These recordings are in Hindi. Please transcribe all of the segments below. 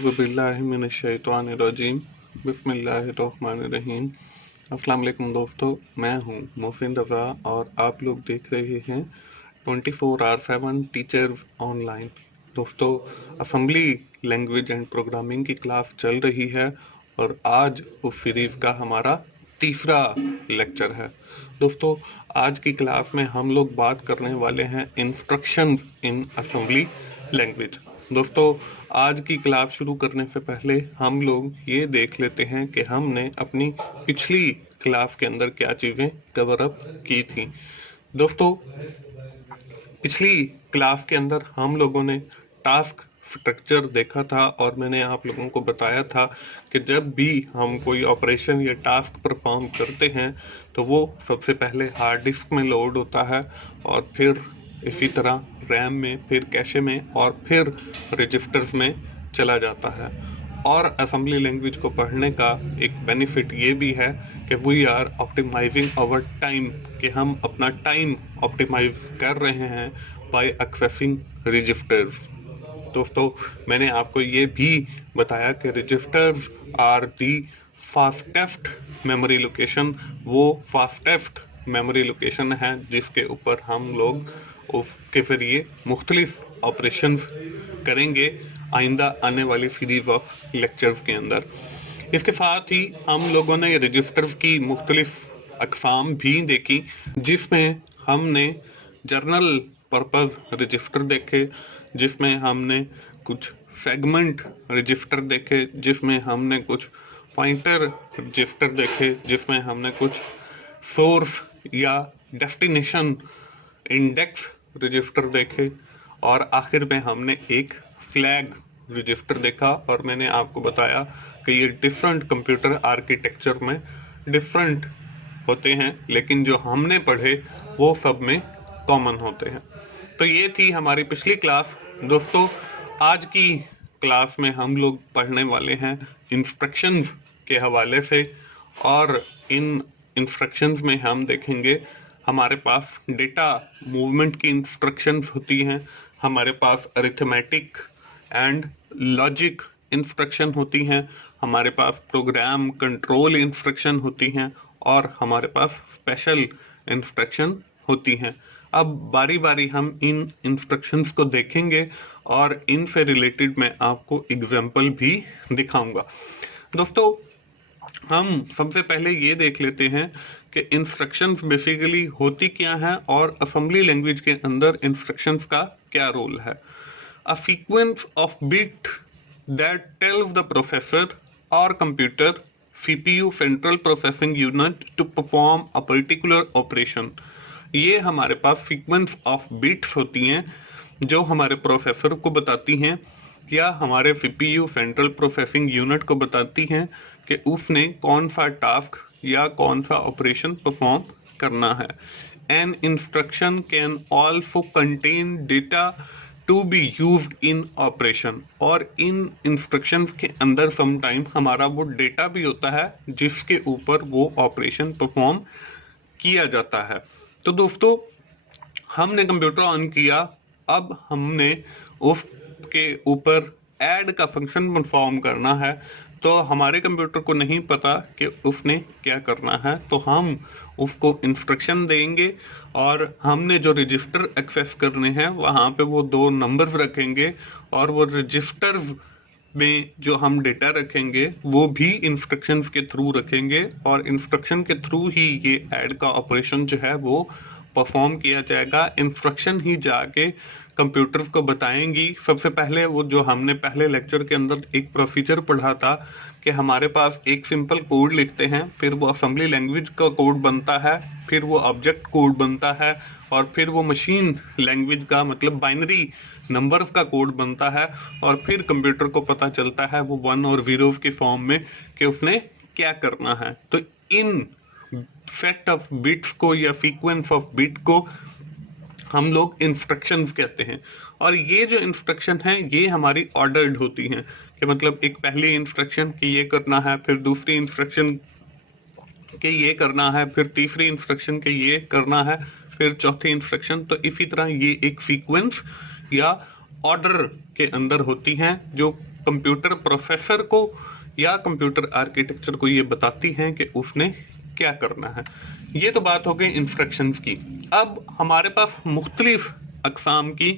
औज़ुबिल्लाहिमिनश्शैतानिर्रजीम बिस्मिल्लाहिर्रहमानिर्रहीम। अस्सलाम वालेकुम दोस्तों, मैं हूं मोहसिन रज़ा और आप लोग देख रहे हैं 24/7 टीचर्स ऑनलाइन। दोस्तों, असेंबली लैंग्वेज एंड प्रोग्रामिंग की क्लास चल रही है और आज उस सीरीज़ का हमारा तीसरा लेक्चर है। दोस्तों, आज की क्लास में हम लोग बात करने वाले हैं इंस्ट्रक्शन इन असेंबली लैंग्वेज। दोस्तों, आज की क्लास शुरू करने से पहले हम लोग ये देख लेते हैं कि हमने अपनी पिछली क्लास के अंदर क्या चीज़ें कवर अप की थी। दोस्तों, पिछली क्लास के अंदर हम लोगों ने टास्क स्ट्रक्चर देखा था और मैंने आप लोगों को बताया था कि जब भी हम कोई ऑपरेशन या टास्क परफॉर्म करते हैं तो वो सबसे पहले हार्ड डिस्क में लोड होता है और फिर इसी तरह रैम में, फिर कैशे में और फिर रजिस्टर्स में चला जाता है। और असेंबली लैंग्वेज को पढ़ने का एक बेनिफिट ये भी है कि we are optimizing our time, कि हम अपना टाइम ऑप्टिमाइज कर रहे हैं बाय एक्सेसिंग रजिस्टर्स। दोस्तों, मैंने आपको ये भी बताया कि registers are the fastest memory location. वो फास्टेस्ट मेमोरी लोकेशन है जिसके ऊपर हम लोग उसके ज़रिए मुख्तलिफ ऑपरेशंस करेंगे आइंदा आने वाली सीरीज ऑफ लेक्चर्स के अंदर। इसके साथ ही हम लोगों ने रजिस्टर्स की मुख्तलिफ अकसाम भी देखी, जिसमें हमने जर्नल पर्पस रजिस्टर देखे, जिसमें हमने कुछ सेगमेंट रजिस्टर देखे, जिसमें हमने कुछ पॉइंटर रजिस्टर देखे, जिसमें हमने कुछ सोर्स या डेस्टिनेशन इंडेक्स रजिस्टर देखे और आखिर में हमने एक फ्लैग रजिस्टर देखा। और मैंने आपको बताया कि ये डिफरेंट कंप्यूटर आर्किटेक्चर में डिफरेंट होते हैं, लेकिन जो हमने पढ़े वो सब में कॉमन होते हैं। तो ये थी हमारी पिछली क्लास। दोस्तों, आज की क्लास में हम लोग पढ़ने वाले हैं इंस्ट्रक्शंस के हवाले से, और इन इंस्ट्रक्शंस में हम देखेंगे हमारे पास डेटा मूवमेंट की इंस्ट्रक्शंस होती हैं, हमारे पास अरिथमेटिक एंड लॉजिक इंस्ट्रक्शन होती हैं, हमारे पास प्रोग्राम कंट्रोल इंस्ट्रक्शन होती हैं और हमारे पास स्पेशल इंस्ट्रक्शन होती हैं। अब बारी बारी हम इन इंस्ट्रक्शंस को देखेंगे और इनसे रिलेटेड मैं आपको एग्जांपल भी दिखाऊंगा। दोस्तों, हम सबसे पहले ये देख लेते हैं कि इंस्ट्रक्शंस बेसिकली होती क्या हैं और असेंबली लैंग्वेज के अंदर इंस्ट्रक्शंस का क्या रोल है। A sequence of bit that tells the processor और computer CPU central processing unit to perform a particular operation. ये हमारे पास सीक्वेंस ऑफ बिट्स होती हैं जो हमारे प्रोसेसर को बताती हैं या हमारे सीपीयू सेंट्रल प्रोसेसिंग यूनिट को बताती हैं कि उसने कौन सा टास्क या कौन सा ऑपरेशन परफॉर्म करना है। An instruction can also contain data to be used in operation. और इन इंस्ट्रक्शंस के अंदर समटाइम हमारा वो डेटा भी होता है जिसके ऊपर वो ऑपरेशन परफॉर्म किया जाता है। तो दोस्तों, हमने कंप्यूटर ऑन किया, अब हमने उसके ऊपर ऐड का फंक्शन परफॉर्म करना है, तो हमारे कंप्यूटर को नहीं पता कि उसने क्या करना है, तो हम उसको इंस्ट्रक्शन देंगे और हमने जो रजिस्टर एक्सेस करने हैं वहाँ पे वो दो नंबर्स रखेंगे और वो रजिस्टर्स में जो हम डेटा रखेंगे वो भी इंस्ट्रक्शंस के थ्रू रखेंगे और इंस्ट्रक्शन के थ्रू ही ये ऐड का ऑपरेशन जो है वो परफॉर्म किया जाएगा। इंस्ट्रक्शन ही जाके कंप्यूटर को बताएंगी। सबसे पहले वो जो हमने पहले लेक्चर के अंदर एक प्रोसीजर पढ़ा था कि हमारे पास एक सिंपल कोड लिखते हैं, फिर वो असेंबली लैंग्वेज का कोड बनता है, फिर वो ऑब्जेक्ट कोड बनता है और फिर वो मशीन लैंग्वेज का मतलब बाइनरी नंबर्स का कोड बनता है और फिर कंप्यूटर को पता चलता है वो 1 और 0 के फॉर्म में कि उसने क्या करना है। तो इन सेट ऑफ बिट्स को या सीक्वेंस ऑफ बिट को हम लोग इंस्ट्रक्शंस कहते हैं। और ये जो इंस्ट्रक्शन है ये हमारी ऑर्डर्ड होती हैं, कि मतलब एक पहली इंस्ट्रक्शन कि ये करना है, फिर दूसरी इंस्ट्रक्शन कि ये करना है, फिर तीसरी इंस्ट्रक्शन कि ये करना है, फिर चौथी इंस्ट्रक्शन। तो इसी तरह ये एक सीक्वेंस या ऑर्डर के अंदर होती हैं जो कंप्यूटर प्रोसेसर को या कंप्यूटर आर्किटेक्चर को ये बताती हैं कि उसने क्या करना है। ये तो बात हो गई इंस्ट्रक्शंस की। अब हमारे पास मुख्तलिफ अकसाम की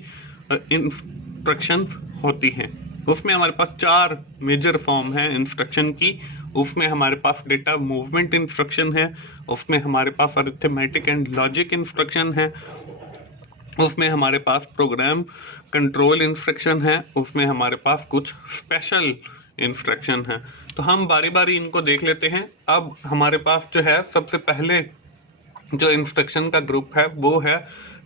इंस्ट्रक्शंस होती हैं। उसमें हमारे पास 4 मेजर फॉर्म है इंस्ट्रक्शन की। उसमें हमारे पास डेटा मूवमेंट इंस्ट्रक्शन है, उसमें हमारे पास अरिथमेटिक एंड लॉजिक इंस्ट्रक्शन है, उसमें हमारे पास प्रोग्राम कंट्रोल इंस्ट्रक्शन है, उसमें हमारे पास कुछ स्पेशल इंस्ट्रक्शन है। तो हम बारी बारी इनको देख लेते हैं। अब हमारे पास जो है सबसे पहले जो इंस्ट्रक्शन का ग्रुप है वो है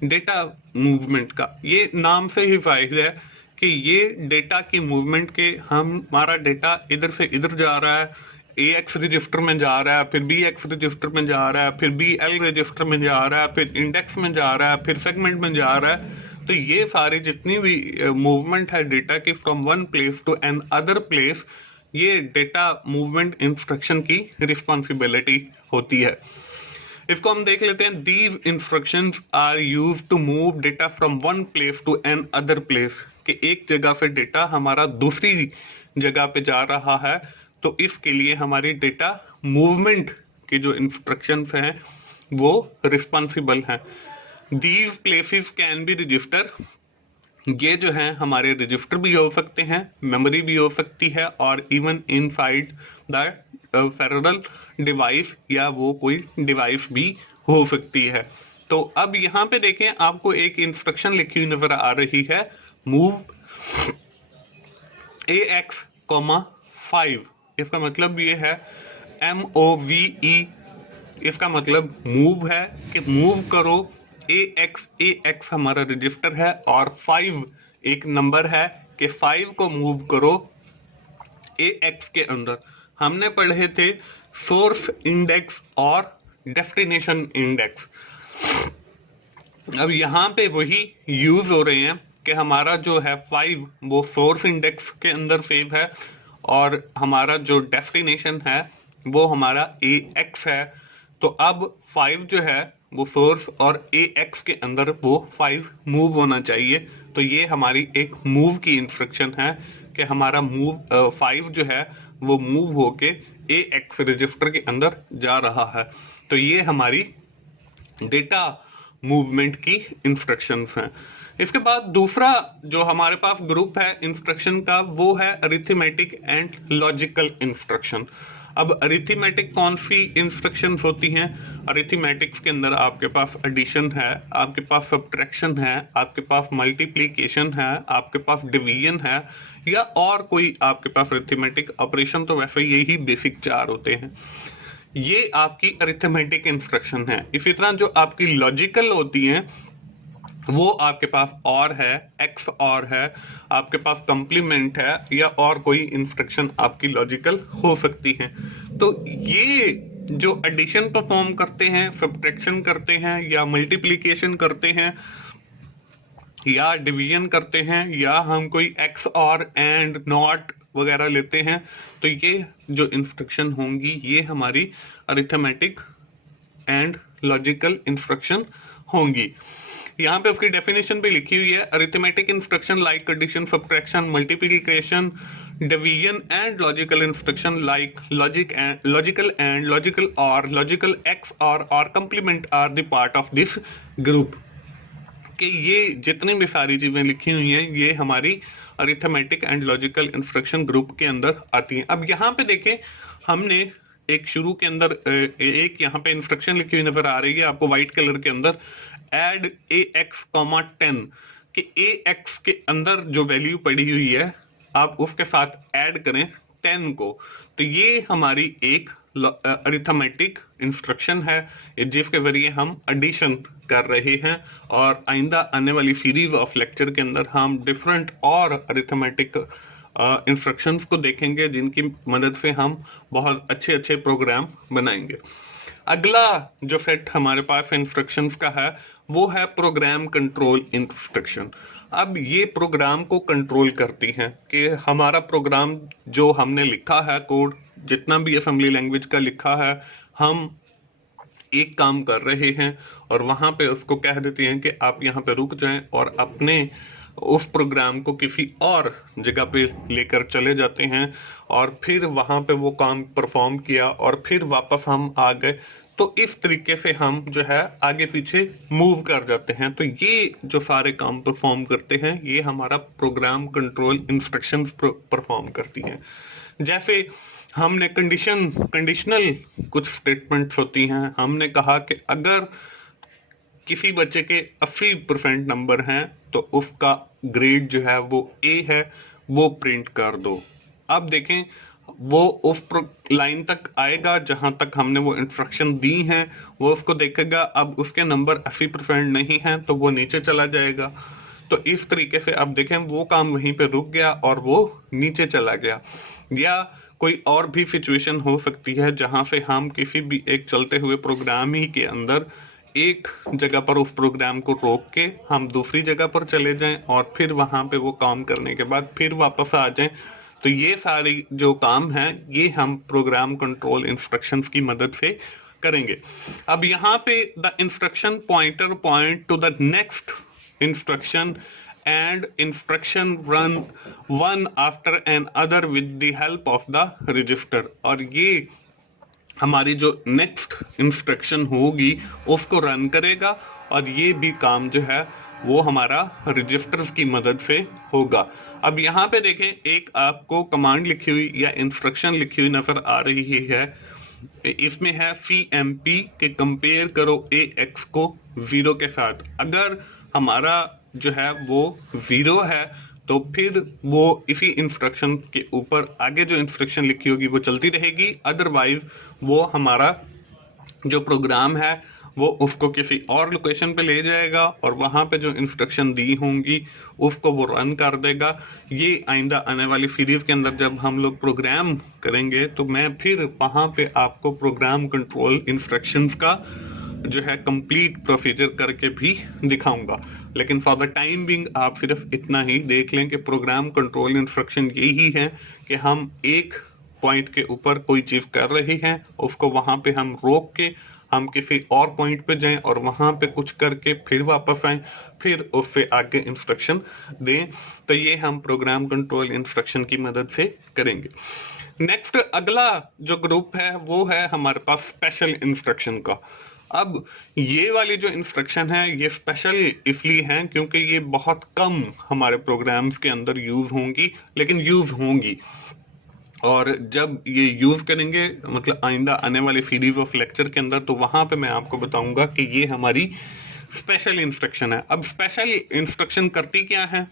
डेटा मूवमेंट का। ये नाम से ही जाहिर है कि ये डेटा की मूवमेंट के हमारा डेटा इधर से इधर जा रहा है, AX रजिस्टर में जा रहा है, फिर BX रजिस्टर में जा रहा है, फिर BL रजिस्टर में जा रहा है, फिर इंडेक्स में जा रहा है, फिर सेगमेंट में जा रहा है। तो ये सारी जितनी भी मूवमेंट है डेटा की from one place to another place, ये डेटा मूवमेंट इंस्ट्रक्शन की रिस्पॉन्सिबिलिटी होती है। इसको हम देख लेते हैं। These instructions are used to move data from one place to another place, कि एक जगह से डेटा हमारा दूसरी जगह पे जा रहा है, तो इसके लिए हमारी डेटा मूवमेंट की जो इंस्ट्रक्शंस हैं वो रिस्पॉन्सिबल हैं। These places can be register, ये जो है हमारे रजिस्टर भी हो सकते हैं, मेमोरी भी हो सकती है, और even inside the federal device, या वो कोई डिवाइस भी हो सकती है। तो अब यहाँ पे देखें, आपको एक इंस्ट्रक्शन लिखी हुई नजर आ रही है, मूव AX, 5। इसका मतलब ये है MOVE। इसका मतलब मूव है कि मूव करो AX हमारा रजिस्टर है, और 5 एक नंबर है कि 5 को मूव करो AX के अंदर। हमने पढ़े थे सोर्स इंडेक्स और डेस्टिनेशन इंडेक्स। अब यहाँ पे वही यूज हो रहे हैं कि हमारा जो है 5 वो सोर्स इंडेक्स के अंदर सेव है, और हमारा जो डेस्टिनेशन है वो हमारा AX है। तो अब 5 जो है वो सोर्स और AX के अंदर वो 5 मूव होना चाहिए। तो ये हमारी एक मूव की इंस्ट्रक्शन है कि हमारा मूव 5 जो है वो मूव होके AX रजिस्टर के अंदर जा रहा है। तो ये हमारी डेटा मूवमेंट की इंस्ट्रक्शंस हैं। इसके बाद दूसरा जो हमारे पास ग्रुप है इंस्ट्रक्शन का वो है अरिथमेटिक एंड लॉजिकल इंस्ट्रक्शन। अब अरिथमेटिक कौन सी इंस्ट्रक्शंस होती हैं? अरिथमेटिक्स के अंदर आपके पास एडिशन है, आपके पास सब्ट्रैक्शन है, आपके पास मल्टीप्लिकेशन है, आपके पास डिवीजन है, या और कोई आपके पास अरिथमेटिक ऑपरेशन। तो वैसे यही बेसिक 4 होते हैं। ये आपकी अरिथमेटिक इंस्ट्रक्शन है। इसी तरह जो आपकी लॉजिकल होती हैं वो आपके पास और है, एक्स और है, आपके पास कंप्लीमेंट है, या और कोई इंस्ट्रक्शन आपकी लॉजिकल हो सकती है। तो ये जो एडिशन परफॉर्म करते हैं, सब्ट्रैक्शन करते हैं, या मल्टीप्लिकेशन करते हैं, या डिवीजन करते हैं, या हम कोई एक्स और एंड नॉट वगैरह लेते हैं, तो ये जो इंस्ट्रक्शन होंगी ये हमारी अरिथमेटिक एंड लॉजिकल इंस्ट्रक्शन होंगी। यहाँ पे उसकी डेफिनेशन भी लिखी हुई है। Arithmetic instruction like addition, subtraction, multiplication, division and logical instruction like logical and logical or logical XOR complement are the part of this group. कि ये जितनी भी सारी चीजें लिखी हुई हैं ये हमारी arithmetic and logical instruction group के अंदर आती हैं। अब यहाँ पे देखें, हमने एक शुरू के अंदर एक यहाँ पे इंस्ट्रक्शन लिखी हुई नजर आ रही है आपको व्हाइट कलर के अंदर, एड AX, 10 कि AX के अंदर जो वैल्यू पड़ी हुई है आप उसके साथ ऐड करें 10 को। तो ये हमारी एक अरिथमेटिक इंस्ट्रक्शन है जिसके जरिए हम एडिशन कर रहे हैं, और आइंदा आने वाली सीरीज ऑफ लेक्चर के अंदर हम डिफरेंट और अरिथमेटिक इंस्ट्रक्शंस को देखेंगे जिनकी मदद से हम बहुत अच्छे अच्छे प्रोग्राम बनाएंगे। अगला जो सेट हमारे पास इंस्ट्रक्शंस का है वो है प्रोग्राम कंट्रोल इंस्ट्रक्शन। अब ये प्रोग्राम को कंट्रोल करती हैं कि हमारा प्रोग्राम जो हमने लिखा है, कोड जितना भी असेंबली लैंग्वेज का लिखा है, हम एक काम कर रहे हैं और वहां पे उसको कह देती हैं कि आप यहाँ पे रुक जाएं और अपने उस प्रोग्राम को किसी और जगह पे लेकर चले जाते हैं और फिर वहां पे वो काम परफॉर्म किया और फिर वापस हम आ गए। तो इस तरीके से हम जो है आगे पीछे मूव कर जाते हैं। तो ये जो सारे काम परफॉर्म करते हैं ये हमारा प्रोग्राम कंट्रोल इंस्ट्रक्शंस परफॉर्म करती हैं। जैसे हमने कंडीशनल कुछ स्टेटमेंट्स होती हैं। हमने कहा कि अगर किसी बच्चे के 80% नंबर हैं तो उसका ग्रेड जो है वो ए है, वो प्रिंट कर दो। अब देखें, वो उस लाइन तक आएगा जहां तक हमने वो इंस्ट्रक्शन दी हैं, वो उसको देखेगा। अब उसके नंबर 80% नहीं है तो वो नीचे चला जाएगा। तो इस तरीके से आप देखें वो काम वहीं पे रुक गया और वो नीचे चला गया। या कोई और भी सिचुएशन हो सकती है जहां से हम किसी भी एक चलते हुए प्रोग्राम ही के अंदर एक जगह पर उस प्रोग्राम को रोक के हम दूसरी जगह पर चले जाएं और फिर वहां पे वो काम करने के बाद फिर वापस आ जाएं। तो ये सारी जो काम है ये हम प्रोग्राम कंट्रोल इंस्ट्रक्शंस की मदद से करेंगे। अब यहाँ पे the instruction pointer point two the next instruction and instruction run one after another with the help of the register। और ये हमारी जो नेक्स्ट इंस्ट्रक्शन होगी उसको रन करेगा और ये भी काम जो है वो हमारा रजिस्टर्स की मदद से होगा। अब यहाँ पे देखें, एक आपको कमांड लिखी हुई या इंस्ट्रक्शन लिखी हुई नजर आ रही है। इसमें है CMP के कंपेयर करो AX को 0 के साथ। अगर हमारा जो है वो 0 है तो फिर वो इसी इंस्ट्रक्शन के ऊपर आगे जो इंस्ट्रक्शन लिखी होगी वो चलती रहेगी। अदरवाइज वो हमारा जो प्रोग्राम है वो उसको किसी और लोकेशन पे ले जाएगा और वहां पे जो इंस्ट्रक्शन दी होंगी उसको वो रन कर देगा। ये आइंदा आने वाली सीरीज के अंदर जब हम लोग प्रोग्राम करेंगे तो मैं फिर वहां पे आपको प्रोग्राम कंट्रोल इंस्ट्रक्शंस का जो है कंप्लीट प्रोसीजर करके भी दिखाऊंगा। लेकिन फॉर द टाइम बिंग आप सिर्फ इतना ही देख लें कि प्रोग्राम कंट्रोल इंस्ट्रक्शन यही है कि हम एक पॉइंट के ऊपर कोई चीज कर रहे हैं, उसको वहां पे हम रोक के हम किसी और पॉइंट पे जाएं और वहां पे कुछ करके फिर वापस आए, फिर उससे आगे इंस्ट्रक्शन दें। तो ये हम प्रोग्राम कंट्रोल इंस्ट्रक्शन की मदद से करेंगे। नेक्स्ट अगला जो ग्रुप है वो है हमारे पास स्पेशल इंस्ट्रक्शन का। अब ये वाली जो इंस्ट्रक्शन है ये स्पेशल इसलिए है क्योंकि ये बहुत कम हमारे प्रोग्राम्स के अंदर यूज होंगी, लेकिन यूज होंगी। और जब ये यूज करेंगे मतलब आइंदा आने वाले सीरीज ऑफ लेक्चर के अंदर, तो वहां पे मैं आपको बताऊंगा कि ये हमारी स्पेशल इंस्ट्रक्शन है। अब स्पेशल इंस्ट्रक्शन करती क्या है?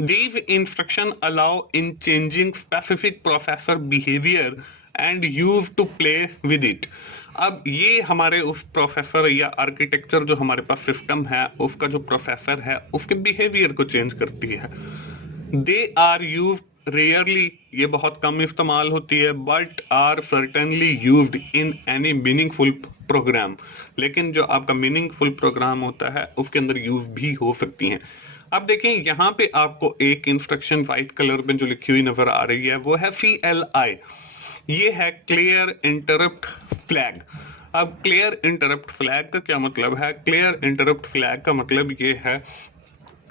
These instruction allow in changing specific processor behavior and use to play with it। अब ये हमारे उस प्रोसेसर या आर्किटेक्चर जो हमारे पास सिस्टम है उसका जो प्रोसेसर है उसके बिहेवियर को चेंज करती है। दे आर यूज रेयरली, ये बहुत कम इस्तेमाल होती है, but are certainly used in any meaningful program. लेकिन जो आपका मीनिंगफुल प्रोग्राम होता है उसके अंदर यूज भी हो सकती हैं। अब देखें यहाँ पे आपको एक इंस्ट्रक्शन व्हाइट कलर में जो लिखी हुई नजर आ रही है वो है CLI। ये है क्लियर इंटरप्ट फ्लैग। अब क्लियर इंटरप्ट फ्लैग का क्या मतलब है? क्लियर इंटरप्ट फ्लैग का मतलब ये है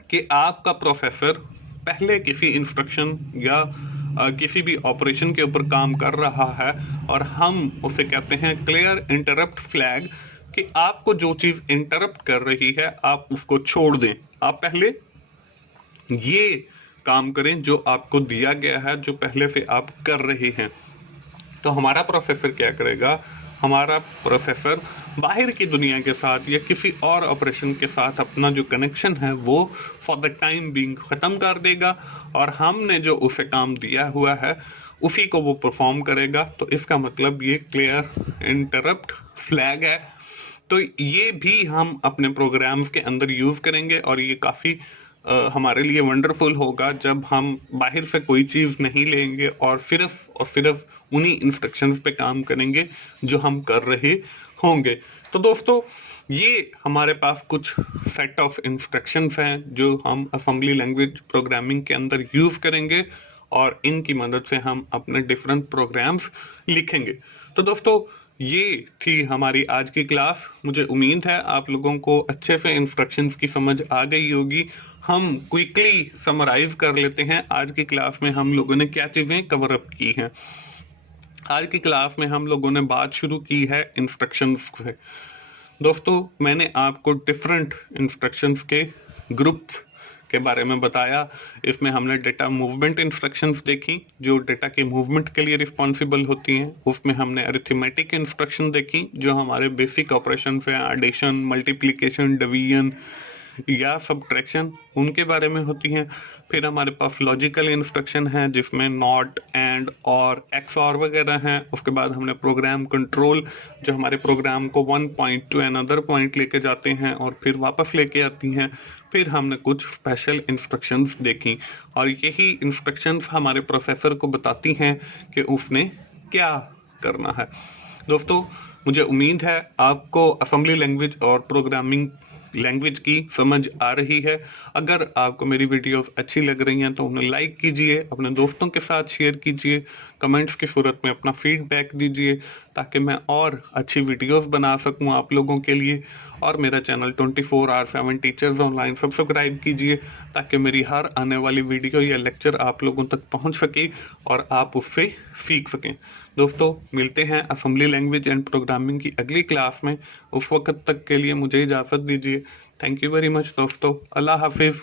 कि आपका प्रोसेसर पहले किसी इंस्ट्रक्शन या किसी भी ऑपरेशन के ऊपर काम कर रहा है और हम उसे कहते हैं क्लियर इंटरप्ट फ्लैग, कि आपको जो चीज इंटरप्ट कर रही है आप उसको छोड़ दें, आप पहले ये काम करें जो आपको दिया गया है, जो पहले से आप कर रहे हैं। तो हमारा प्रोसेसर क्या करेगा? हमारा प्रोसेसर बाहर की दुनिया के साथ या किसी और ऑपरेशन के साथ अपना जो कनेक्शन है वो फॉर द टाइम बीइंग खत्म कर देगा और हमने जो उसे काम दिया हुआ है उसी को वो परफॉर्म करेगा। तो इसका मतलब ये क्लियर इंटरप्ट फ्लैग है। तो ये भी हम अपने प्रोग्राम्स के अंदर यूज करेंगे और ये काफी हमारे लिए वंडरफुल होगा जब हम बाहर से कोई चीज नहीं लेंगे और सिर्फ उन्हीं इंस्ट्रक्शंस पे काम करेंगे जो हम कर रहे होंगे। तो दोस्तों ये हमारे पास कुछ सेट ऑफ इंस्ट्रक्शंस हैं जो हम असेंबली लैंग्वेज प्रोग्रामिंग के अंदर यूज करेंगे और इनकी मदद से हम अपने डिफरेंट प्रोग्राम्स लिखेंगे। तो दोस्तों ये थी हमारी आज की क्लास। मुझे उम्मीद है आप लोगों को अच्छे से इंस्ट्रक्शंस की समझ आ गई होगी। हम क्विकली समराइज कर लेते हैं आज की क्लास में हम लोगों ने क्या चीजें कवर अप की हैं। आज की क्लास में हम लोगों ने बात शुरू की है इंस्ट्रक्शंस से। दोस्तों, मैंने आपको डिफरेंट इंस्ट्रक्शंस के ग्रुप्स के बारे में बताया। इसमें हमने डेटा मूवमेंट इंस्ट्रक्शंस देखी जो डेटा के मूवमेंट के लिए रिस्पॉन्सिबल होती हैं। उसमें हमने अरिथमेटिक इंस्ट्रक्शन देखी जो हमारे बेसिक ऑपरेशन हैं, एडिशन, मल्टीप्लिकेशन, डिवीजन या सब्ट्रैक्शन, उनके बारे में होती हैं। फिर हमारे पास लॉजिकल इंस्ट्रक्शन है जिसमें नॉट, एंड, और, एक्सऑर वगैरह हैं। उसके बाद हमने प्रोग्राम कंट्रोल जो हमारे प्रोग्राम को one point two another point लेके जाते हैं और फिर वापस लेके आती हैं। फिर हमने कुछ स्पेशल इंस्ट्रक्शंस देखी और यही इंस्ट्रक्शंस हमारे प्रोसेसर को बताती हैं कि उसने क्या करना है। दोस्तों, मुझे उम्मीद है आपको असेंबली लैंग्वेज और प्रोग्रामिंग लैंग्वेज की समझ आ रही है। अगर आपको मेरी वीडियोस अच्छी लग रही हैं तो उन्हें लाइक कीजिए, अपने दोस्तों के साथ शेयर कीजिए, कमेंट्स की सूरत में अपना फीडबैक दीजिए ताकि मैं और अच्छी वीडियोस बना सकूं आप लोगों के लिए। और मेरा चैनल 24/7 टीचर्स ऑनलाइन सब्सक्राइब कीजिए ताकि मेरी हर आने वाली वीडियो या लेक्चर आप लोगों तक पहुंच सके और आप उससे सीख सकें। दोस्तों, मिलते हैं असेंबली लैंग्वेज एंड प्रोग्रामिंग की अगली क्लास में। उस वक्त तक के लिए मुझे इजाज़त दीजिए। थैंक यू वेरी मच दोस्तों। अल्लाह हाफिज़।